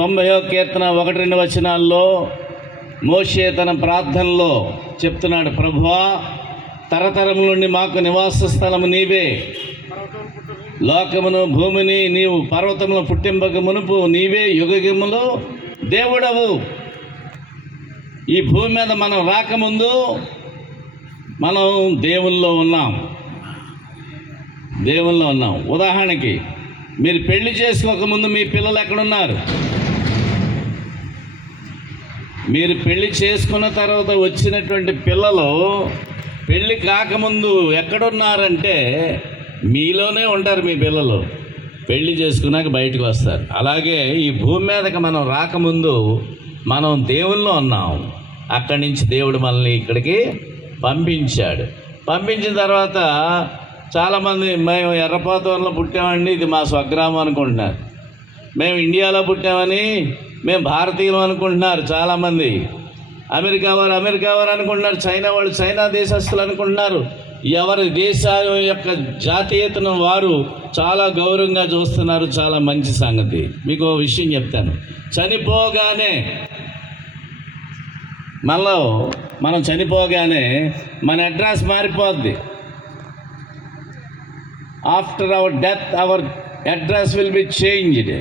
90వ కీర్తన 1-2 వచనాల్లో మోషే తన ప్రార్థనలో చెప్తున్నాడు, ప్రభువా తరతరముల నుండి మాకు నివాస స్థలము నీవే, లోకమును భూమిని నీవు పర్వతముల పుట్టింపక మునుపు నీవే యుగయుగములో దేవుడవు. ఈ భూమి మీద మనం రాకముందు మనం దేవుల్లో ఉన్నాం. ఉదాహరణకి మీరు పెళ్లి చేసుకోకముందు మీ పిల్లలు ఎక్కడున్నారు? మీరు పెళ్లి చేసుకున్న తర్వాత వచ్చినటువంటి పిల్లలు పెళ్ళి కాకముందు ఎక్కడున్నారంటే మీలోనే ఉంటారు. మీ పిల్లలు పెళ్లి చేసుకున్నాక బయటకు వస్తారు. అలాగే ఈ భూమి మీదకి మనం రాకముందు మనం దేవుల్లో ఉన్నాం. అక్కడి నుంచి దేవుడు మనల్ని ఇక్కడికి పంపించాడు. పంపించిన తర్వాత చాలామంది మేము ఎర్రపాతూరులో పుట్టామండి, ఇది మా స్వగ్రామం అనుకుంటున్నారు. మేము ఇండియాలో పుట్టామని, మేము భారతీయులు అనుకుంటున్నారు చాలామంది. అమెరికా వారు అనుకుంటున్నారు, చైనా వాళ్ళు చైనా దేశస్తులు అనుకుంటున్నారు. ఎవరి దేశాల యొక్క జాతీయతను వారు చాలా గౌరవంగా చూస్తున్నారు. చాలా మంచి సంగతి. మీకు ఒక విషయం చెప్తాను. చనిపోగానే మనం చనిపోగానే మన అడ్రస్ మారిపోద్ది. After our death our address will be changed.